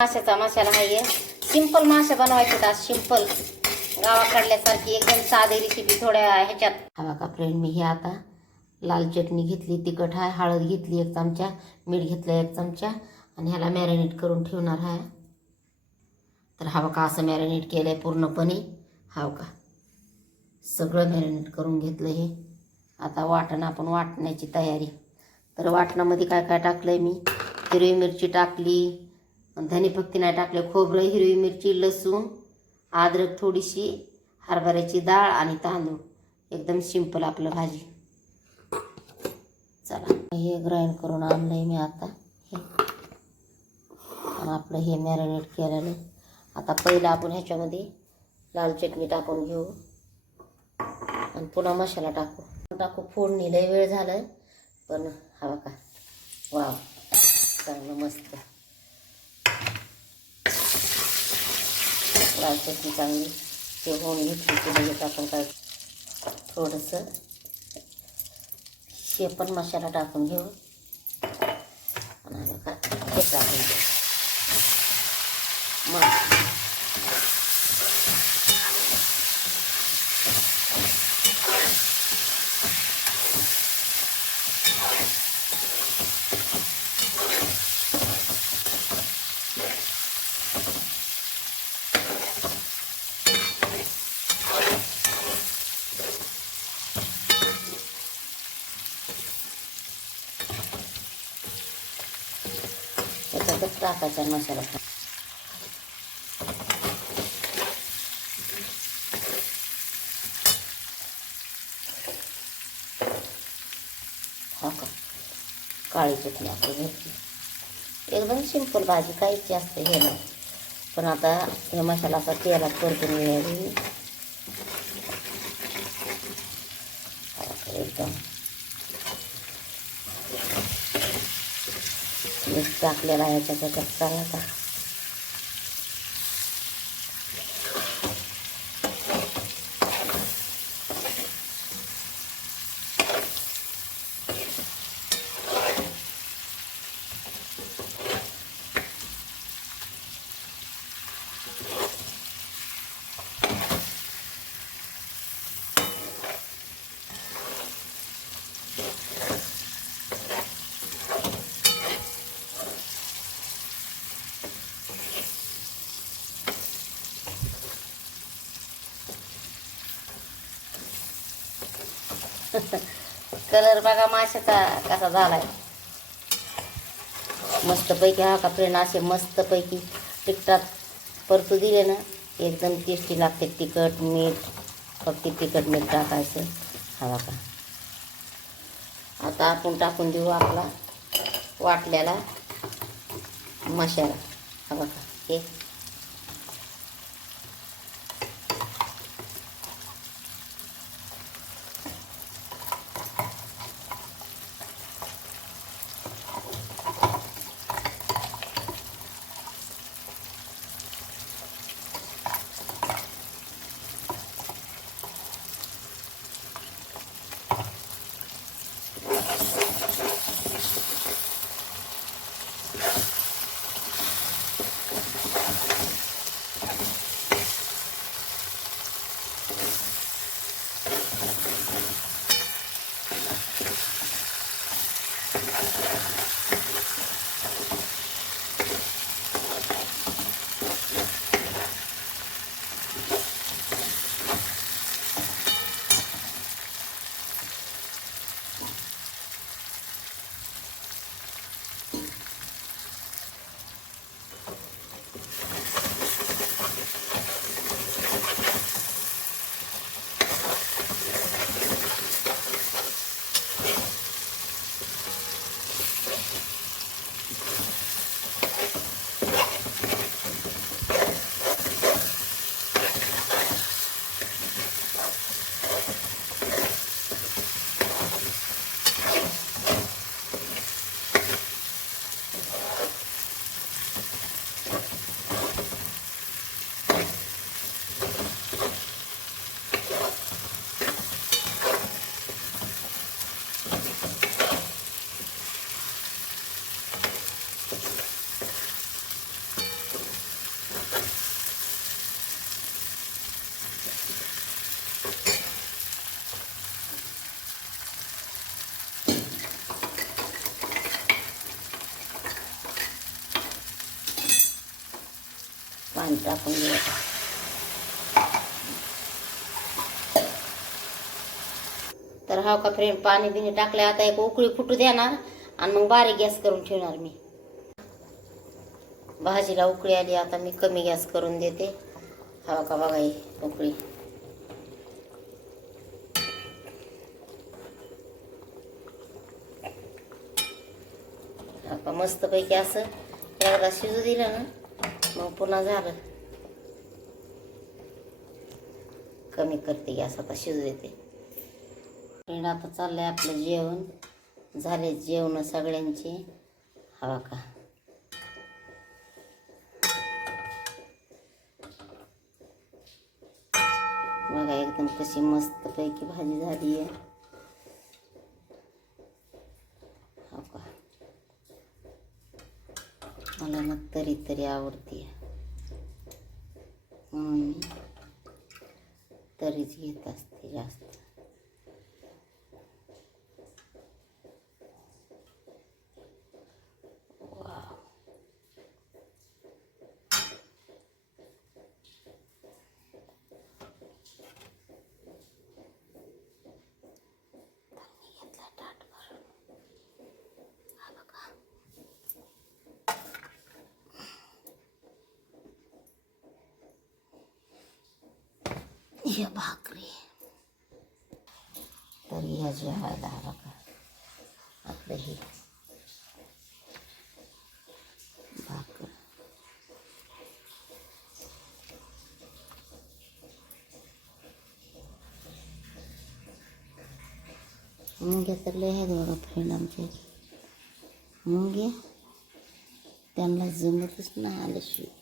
माशाचा मसाला आहे. सिंपल मासे बनवायचे आज, सिंपल गावाकडल्यासारखी एकदम साधी रेसिपी थोड्या ह्याच्यात. हवा का फ्रेंड, मी हे आता लाल चटणी घेतली, तिखट आहे, हळद घेतली 1 चमचा, मीठ घेतलं 1 चमचा आणि ह्याला मॅरिनेट करून ठेवणार आहे. तर हवं का असं मॅरिनेट केलं आहे पूर्णपणे. हवं का सगळं मॅरिनेट करून घेतलं. हे आता वाटण आपण वाटण्याची तयारी. तर वाटणामध्ये काय काय टाकलं आहे मी, हिरवी मिरची टाकली, धने पत्ती नाही टाकले, खोबरं, हिरवी मिरची, लसूण, अद्रक थोडीशी, हरभऱ्याची डाळ आणि तांदूळ. एकदम सिंपल आपलं भाजी. चला हे ग्राइंड करून आणलं आहे मी आता. हे आणि आपलं हे मॅरिनेट केलेलं. आता पहिलं आपण ह्याच्यामध्ये लाल चटणी टाकून घेऊ आणि पुन्हा मसाला टाकू फोडणी. लय वेळ झालं पण हवा का, वाव चांगलं मस्त लाल चटणी चांगली ते होऊन घेतली की लगेच आपण काय थोडंसं शेपण मसाला टाकून घेऊ आणि का हे टाकून घेऊ. मग त्याच्यातच टाकायचा मसाला. हा का काळी चटणी आपली घेतली. एकदम सिंपल भाजी, काहीच जास्त हे नाही. पण आता हे मसाला असा तेलात परतून घ्यावी. एकदम मीठ टाकलेला आहे त्याच्यात चांगला. कलर बघा माशाचा कसा झालाय, मस्तपैकी. हा का फ्रेंड, असे मस्तपैकी तिखटात परतू दिले ना एकदम टेस्टी लागते. तिखट मीठ, फक्त तिखट मीठ टाकायचं. हवा का आता आपण टाकून देऊ आपला वाटल्याला मसाला. हवा का हे पाणी टाकून घेऊ आता. तर हा का फ्रेंड, पाणी बिणी टाकलं. आता एक उकळी फुटू देणार आणि मग बारीक गॅस करून ठेवणार मी. भाजीला उकळी आली, आता मी कमी गॅस करून देते. हा का बघा ही उकळी. हा का मस्तपैकी असं एकदा शिजू दिलं ना, मग पुन्हा झालं. कमी करते गॅस, आता शिजू देते. फ्रेंड आता चाललंय आपलं जेवण. झाले जेवण सगळ्यांचे. हा का बघा एकदम कशी मस्तपैकी भाजी झाली आहे. हो का, मला ना तरी तरी आवडते म्हणून मी तरीच घेत असते जास्त. हे भाकरी तर ह्या जेवायला बघा आपलं हे भाकर. मुंग्या तर लय आहेत बघा फ्रेंड आमचे. मुंग्या त्यांना जमतच नाही आल्याशिवाय.